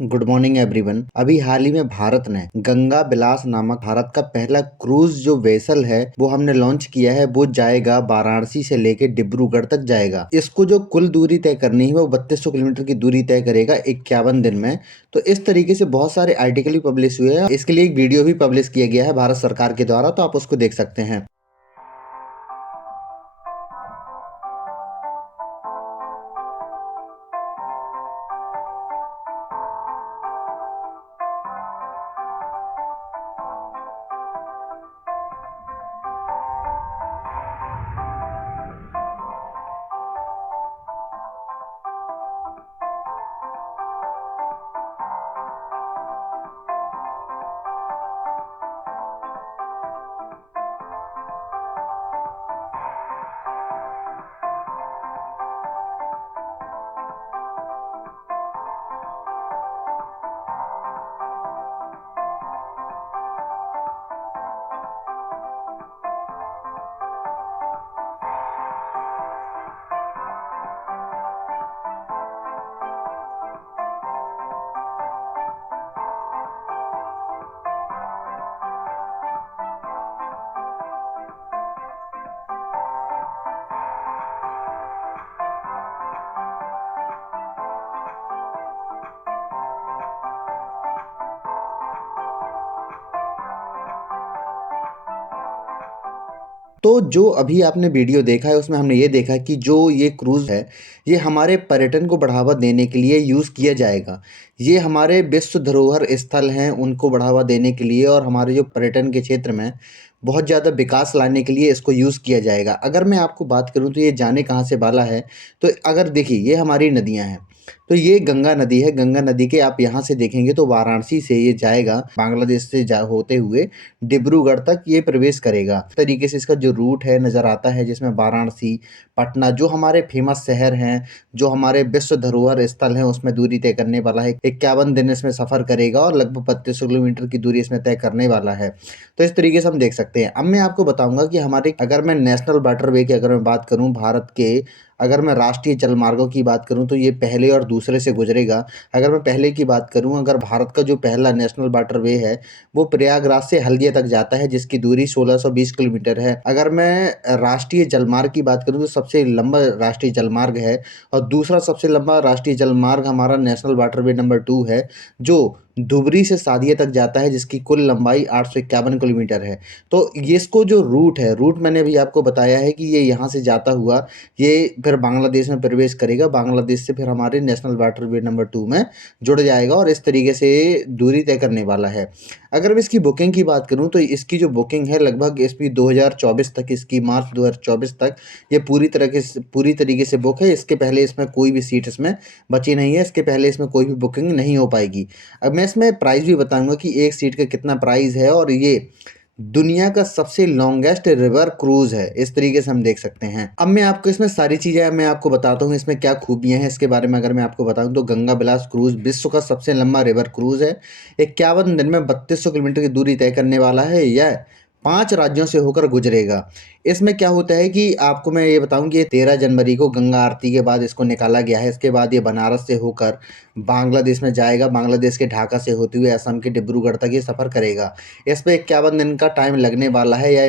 Good morning everyone. अभी हाल ही में भारत ने गंगा बिलास नामक भारत का पहला क्रूज जो वेसल है वो हमने लॉन्च किया है। वो जाएगा वाराणसी से लेके डिब्रूगढ़ तक जाएगा। इसको जो कुल दूरी तय करनी है वो 3200 किलोमीटर की दूरी तय करेगा 51 दिन में। तो इस तरीके से बहुत सारे आर्टिकल भी पब्लिश हुए हैं। इसके लिए एक वीडियो भी पब्लिश किया गया है भारत सरकार के द्वारा, तो आप उसको देख सकते हैं। तो जो अभी आपने वीडियो देखा है उसमें हमने ये देखा कि जो ये क्रूज़ है ये हमारे पर्यटन को बढ़ावा देने के लिए यूज़ किया जाएगा। ये हमारे विश्व धरोहर स्थल हैं उनको बढ़ावा देने के लिए और हमारे जो पर्यटन के क्षेत्र में बहुत ज़्यादा विकास लाने के लिए इसको यूज़ किया जाएगा। अगर मैं आपको बात करूँ तो ये जाने कहाँ से वाला है, तो अगर देखिए ये हमारी नदियाँ हैं। तो ये गंगा नदी है। गंगा नदी के आप यहाँ से देखेंगे तो वाराणसी से ये जाएगा, बांग्लादेश से होते हुए डिब्रूगढ़ तक ये प्रवेश करेगा। इस तरीके से इसका जो रूट है नज़र आता है, जिसमें वाराणसी, पटना जो हमारे फेमस शहर हैं, जो हमारे विश्व धरोहर स्थल हैं, उसमें दूरी तय करने वाला है। 51 दिन इसमें सफ़र करेगा और लगभग 3200 किलोमीटर की दूरी इसमें तय करने वाला है। तो इस तरीके से हम देख सकते हैं। अब मैं आपको बताऊंगा कि हमारे, अगर मैं नेशनल वाटरवे की अगर मैं बात करूं भारत के, अगर मैं राष्ट्रीय जलमार्गों की बात करूं तो ये पहले और दूसरे से गुजरेगा। अगर मैं पहले की बात करूं, अगर भारत का जो पहला नेशनल वाटरवे है वो प्रयागराज से हल्दिया तक जाता है, जिसकी दूरी 1620 किलोमीटर है। अगर मैं राष्ट्रीय जलमार्ग की बात करूं तो सबसे लंबा राष्ट्रीय जलमार्ग है और दूसरा सबसे लंबा राष्ट्रीय जलमार्ग हमारा नेशनल वाटरवे नंबर 2 है, जो धुबरी से सादिया तक जाता है, जिसकी कुल लंबाई 851 किलोमीटर है। तो ये इसको जो रूट है, रूट मैंने अभी आपको बताया है कि ये यहाँ से जाता हुआ ये फिर बांग्लादेश में प्रवेश करेगा। बांग्लादेश से फिर हमारे नेशनल वाटरवे नंबर 2 में जुड़ जाएगा और इस तरीके से दूरी तय करने वाला है। अगर मैं इसकी बुकिंग की बात करूं तो इसकी जो बुकिंग है लगभग इसकी 2024 तक, इसकी मार्च 2024 तक ये पूरी तरीके से बुक है। इसके पहले इसमें कोई भी सीट इसमें बची नहीं है। इसके पहले इसमें कोई भी बुकिंग नहीं हो पाएगी। अब मैं इसमें प्राइस भी बताऊंगा कि एक सीट का कितना प्राइस है, और ये दुनिया का सबसे लॉन्गेस्ट रिवर क्रूज है। इस तरीके से हम देख सकते हैं। अब मैं आपको इसमें सारी चीजें मैं आपको बताता हूँ इसमें क्या खूबियां हैं इसके बारे में। अगर मैं आपको बताऊं तो गंगा बिलास क्रूज विश्व का सबसे लंबा रिवर क्रूज है। 51 दिन में 3200 किलोमीटर की दूरी तय करने वाला है। यह 5 राज्यों से होकर गुजरेगा। इसमें क्या होता है कि आपको मैं ये बताऊं कि 13 जनवरी को गंगा आरती के बाद इसको निकाला गया है। इसके बाद ये बनारस से होकर बांग्लादेश में जाएगा। बांग्लादेश के ढाका से होते हुए असम के डिब्रूगढ़ तक ये सफ़र करेगा। इस पे 51 दिन का टाइम लगने वाला है। यह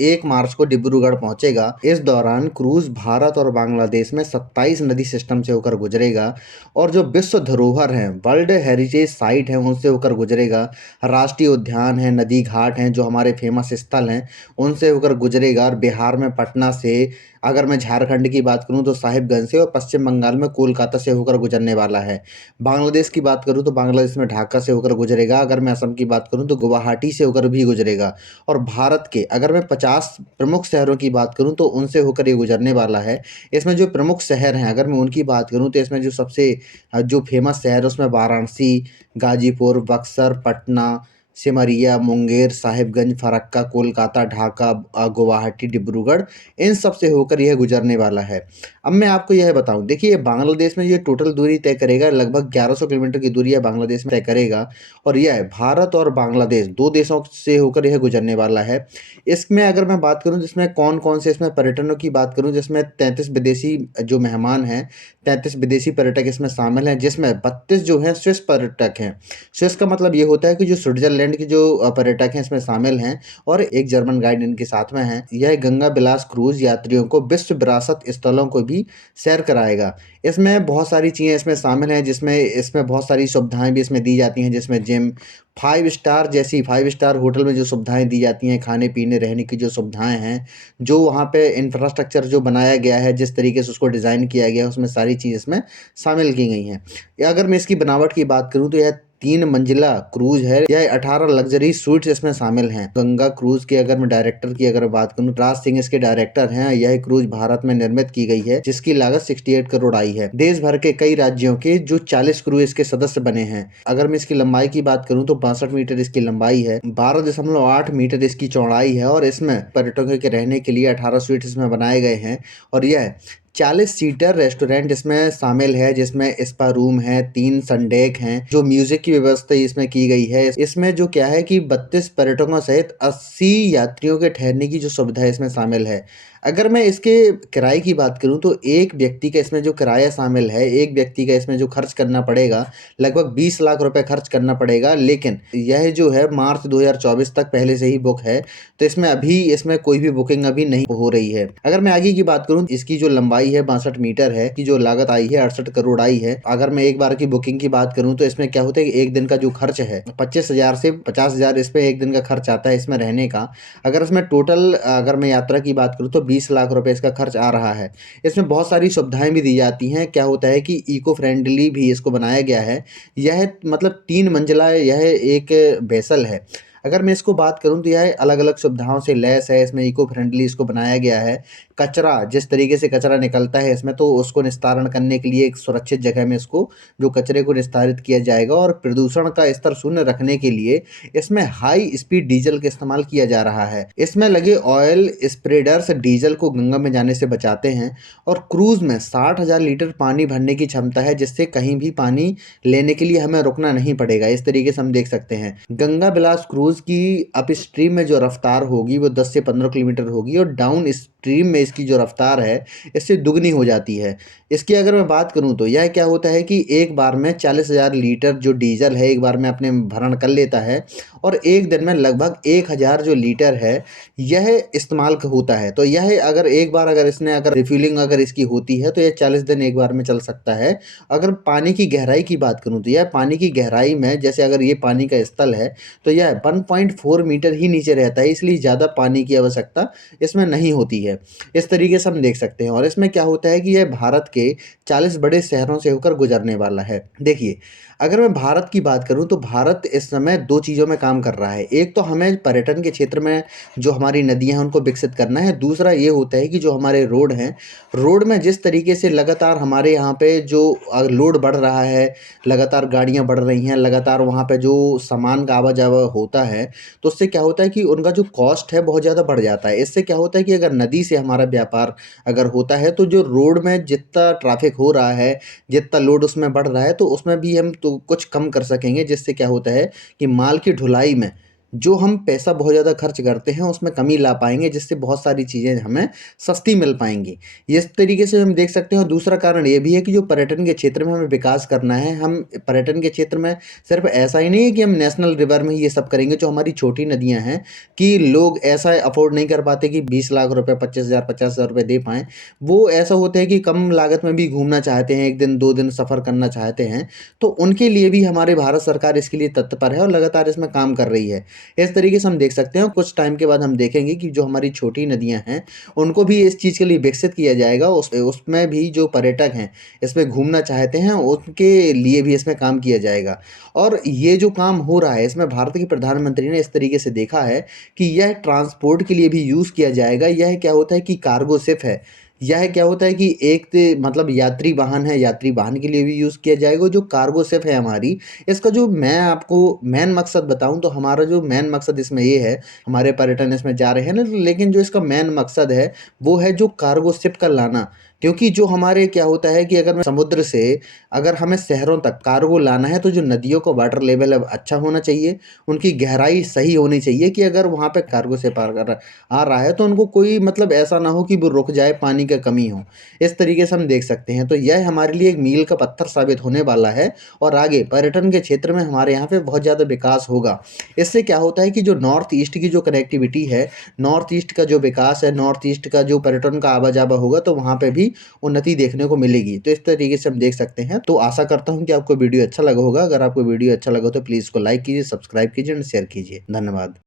1 मार्च को डिब्रूगढ़ पहुंचेगा। इस दौरान क्रूज भारत और बांग्लादेश में 27 नदी सिस्टम से होकर गुजरेगा और जो विश्व धरोहर हैं, वर्ल्ड हेरिटेज साइट हैं, उनसे होकर गुजरेगा। राष्ट्रीय उद्यान हैं, नदी घाट हैं, जो हमारे फेमस स्थल हैं, उनसे होकर गुजरेगा। और बिहार में पटना से, अगर मैं झारखंड की बात करूं तो साहिबगंज से, और पश्चिम बंगाल में कोलकाता से होकर गुजरने वाला है। बांग्लादेश की बात करूं तो बांग्लादेश में ढाका से होकर गुजरेगा। अगर मैं असम की बात करूं तो गुवाहाटी से होकर भी गुजरेगा। और भारत के अगर मैं 50 प्रमुख शहरों की बात करूं तो उनसे होकर ये गुजरने वाला है। इसमें जो प्रमुख शहर हैं अगर मैं उनकी बात करूं तो इसमें जो सबसे जो फेमस शहर है उसमें वाराणसी, गाजीपुर, बक्सर, पटना, सिमरिया, मुंगेर, साहिबगंज, फरक्का, कोलकाता, ढाका, गुवाहाटी, डिब्रूगढ़, इन सब से होकर यह गुजरने वाला है। अब मैं आपको यह बताऊँ, देखिए बांग्लादेश में ये टोटल दूरी तय करेगा, लगभग 1100 किलोमीटर की दूरी यह बांग्लादेश में तय करेगा और यह भारत और बांग्लादेश 2 देशों से होकर यह गुजरने वाला है। इसमें अगर मैं बात करूँ जिसमें कौन-कौन से इसमें पर्यटनों की बात करूँ, जिसमें 33 विदेशी जो मेहमान हैं, 33 विदेशी पर्यटक इसमें शामिल हैं, जिसमें 32 जो हैं स्विस पर्यटक हैं। स्विस का मतलब ये होता है कि जो स्विट्ज़रलैंड के जो पर्यटक हैं इसमें शामिल हैं और एक जर्मन गाइड इनके साथ में है। यह गंगा विलास क्रूज़ यात्रियों को विश्व विरासत स्थलों को भी सैर कराएगा। इसमें बहुत सारी चीज़ें इसमें शामिल हैं, जिसमें इसमें बहुत सारी सुविधाएँ भी इसमें दी जाती हैं, जिसमें जिम, 5 स्टार होटल में जो सुविधाएँ दी जाती हैं, खाने-पीने, रहने की जो सुविधाएँ हैं, जो वहाँ पे इंफ्रास्ट्रक्चर जो बनाया गया है, जिस तरीके से उसको डिज़ाइन किया गया है, उसमें सारी चीज़ इसमें शामिल की गई हैं। या अगर मैं इसकी बनावट की बात करूँ तो यह 3 मंजिला क्रूज़ है। यह 18 लग्ज़री स्वीट्स इसमें शामिल हैं। गंगा क्रूज़ के अगर मैं डायरेक्टर की अगर बात करूँ, राज सिंह इसके डायरेक्टर हैं। यह क्रूज़ भारत में निर्मित की गई है, जिसकी लागत 68 करोड़ आई है। देश भर के कई राज्यों के जो 40 क्रू इसके सदस्य बने हैं। अगर मैं इसकी लंबाई की बात करूँ तो 62 मीटर इसकी लंबाई है, 12.8 मीटर इसकी चौड़ाई है और इसमें पर्यटकों के रहने के लिए 18 स्वीट इसमें बनाए गए हैं और यह 40 सीटर रेस्टोरेंट इसमें शामिल है, जिसमें स्पा रूम है, 3 सनडेक हैं, जो म्यूजिक की व्यवस्था इसमें की गई है। इसमें जो क्या है कि 32 पर्यटकों सहित 80 यात्रियों के ठहरने की जो सुविधा इसमें शामिल है। अगर मैं इसके किराए की बात करूँ तो एक व्यक्ति का इसमें जो किराया शामिल है, एक व्यक्ति का इसमें जो खर्च करना पड़ेगा, लगभग 20 लाख रुपए खर्च करना पड़ेगा। लेकिन यह जो है मार्च 2024 तक पहले से ही बुक है, तो इसमें कोई भी बुकिंग अभी नहीं हो रही है। अगर मैं आगे की बात करूँ, इसकी जो लंबाई है 62 मीटर है, की जो लागत आई है 68 करोड़ आई है। अगर मैं एक बार की बुकिंग की बात करूँ तो इसमें क्या होता है कि एक दिन का जो खर्च है 25,000 से 50,000 इस पे एक दिन का खर्च आता है इसमें रहने का। अगर इसमें टोटल अगर मैं यात्रा की बात करूँ तो 20 लाख रुपए इसका खर्च आ रहा है। इसमें बहुत सारी सुविधाएँ भी दी जाती हैं। क्या होता है कि इको फ्रेंडली भी इसको बनाया गया है। यह मतलब 3 मंजिला यह एक वेसल है। अगर मैं इसको बात करूँ तो यह अलग-अलग सुविधाओं से लैस है, इसमें इको फ्रेंडली इसको बनाया गया है। कचरा जिस तरीके से कचरा निकलता है इसमें, तो उसको निस्तारण करने के लिए एक सुरक्षित जगह में इसको जो कचरे को निस्तारित किया जाएगा और प्रदूषण का स्तर शून्य रखने के लिए इसमें हाई स्पीड डीजल का इस्तेमाल किया जा रहा है। इसमें लगे ऑयल स्प्रेडर्स डीजल को गंगा में जाने से बचाते हैं और क्रूज़ में 60,000 लीटर पानी भरने की क्षमता है, जिससे कहीं भी पानी लेने के लिए हमें रुकना नहीं पड़ेगा। इस तरीके से हम देख सकते हैं। गंगा विलास क्रूज़ की अपस्ट्रीम में जो रफ्तार होगी वो 10 से 15 किलोमीटर होगी और डाउन स्ट्रीम में इसकी जो रफ्तार है इससे दुगनी हो जाती है। इसकी अगर मैं बात करूँ तो यह क्या होता है कि एक बार में 40,000 लीटर जो डीजल है एक बार में अपने भरण कर लेता है और एक दिन में लगभग 1,000 जो लीटर है यह इस्तेमाल होता है। तो यह अगर एक बार अगर इसने अगर रिफ्यूलिंग अगर इसकी होती है तो यह 40 दिन एक बार में चल सकता है। अगर पानी की गहराई की बात करूँ तो यह पानी की गहराई में, जैसे अगर ये पानी का स्थल है तो यह 1.4 मीटर ही नीचे रहता है, इसलिए ज़्यादा पानी की आवश्यकता इसमें नहीं होती है। इस तरीके से हम देख सकते हैं और इसमें क्या होता है कि यह भारत के 40 बड़े शहरों से होकर गुजरने वाला है। देखिए, अगर मैं भारत की बात करूँ तो भारत इस समय 2 चीज़ों में काम कर रहा है। एक तो हमें पर्यटन के क्षेत्र में जो हमारी नदियाँ हैं उनको विकसित करना है। दूसरा ये होता है कि जो हमारे रोड हैं, रोड में जिस तरीके से लगातार हमारे यहाँ पे जो लोड बढ़ रहा है, लगातार गाड़ियाँ बढ़ रही हैं, लगातार वहाँ पे जो सामान का आवा-जावा होता है, तो उससे क्या होता है कि उनका जो कॉस्ट है बहुत ज़्यादा बढ़ जाता है। इससे क्या होता है कि अगर नदी से हमारा व्यापार अगर होता है तो जो रोड में जितना ट्रैफ़िक हो रहा है, जितना लोड उसमें बढ़ रहा है, तो उसमें भी हम तो कुछ कम कर सकेंगे, जिससे क्या होता है कि माल की ढुलाई में जो हम पैसा बहुत ज़्यादा खर्च करते हैं उसमें कमी ला पाएँगे, जिससे बहुत सारी चीज़ें हमें सस्ती मिल पाएँगी। इस तरीके से हम देख सकते हैं और दूसरा कारण ये भी है कि जो पर्यटन के क्षेत्र में हमें विकास करना है, हम पर्यटन के क्षेत्र में सिर्फ़ ऐसा ही नहीं है कि हम नेशनल रिवर में ही ये सब करेंगे। जो हमारी छोटी नदियाँ हैं कि लोग ऐसा अफ़ोर्ड नहीं कर पाते कि 20 लाख रुपए, 25,000 50,000 रुपए दे पाएँ। वो ऐसा होता है कि कम लागत में भी घूमना चाहते हैं, 1 दिन 2 दिन सफ़र करना चाहते हैं, तो उनके लिए भी हमारे भारत सरकार इसके लिए तत्पर है और लगातार इसमें काम कर रही है। इस तरीके से हम देख सकते हैं। कुछ टाइम के बाद हम देखेंगे कि जो हमारी छोटी नदियाँ हैं, उनको भी इस चीज़ के लिए विकसित किया जाएगा। उसमें भी जो पर्यटक हैं, इसमें घूमना चाहते हैं, उनके लिए भी इसमें काम किया जाएगा। और ये जो काम हो रहा है, इसमें भारत के प्रधानमंत्री ने इस तरीके से देखा है कि यह ट्रांसपोर्ट के लिए भी यूज़ किया जाएगा। यह क्या होता है कि कार्गो शिप है, यह क्या होता है कि एक मतलब यात्री वाहन है, यात्री वाहन के लिए भी यूज़ किया जाएगा। जो कार्गो शिप है हमारी, इसका जो मैं आपको मेन मकसद बताऊँ तो हमारा जो मेन मकसद इसमें ये है, हमारे पर्यटन इसमें जा रहे हैं ना, लेकिन जो इसका मेन मकसद है, वो है जो कार्गो शिप का लाना। क्योंकि जो हमारे क्या होता है कि अगर समुद्र से अगर हमें शहरों तक कार्गो लाना है, तो जो नदियों का वाटर लेवल है अच्छा होना चाहिए, उनकी गहराई सही होनी चाहिए कि अगर वहाँ पे कार्गो शिप अगर आ रहा है तो उनको कोई मतलब ऐसा ना हो कि वो रुक जाए, पानी का कमी हो। इस तरीके से हम देख सकते हैं। तो यह हमारे लिए एक मील का पत्थर साबित होने वाला है और आगे पर्यटन के क्षेत्र में हमारे यहाँ पे बहुत ज़्यादा विकास होगा। इससे क्या होता है कि जो नॉर्थ ईस्ट की जो कनेक्टिविटी है, नॉर्थ ईस्ट का जो विकास है, नॉर्थ ईस्ट का जो पर्यटन का आवा-जावा होगा, तो वहाँ पे भी उन्नति देखने को मिलेगी। तो इस तरीके से हम देख सकते हैं। तो आशा करता हूँ कि आपको वीडियो अच्छा लगा होगा। अगर आपको वीडियो अच्छा लगा हो तो प्लीज़ इसको लाइक कीजिए, सब्सक्राइब कीजिए एंड शेयर कीजिए। धन्यवाद।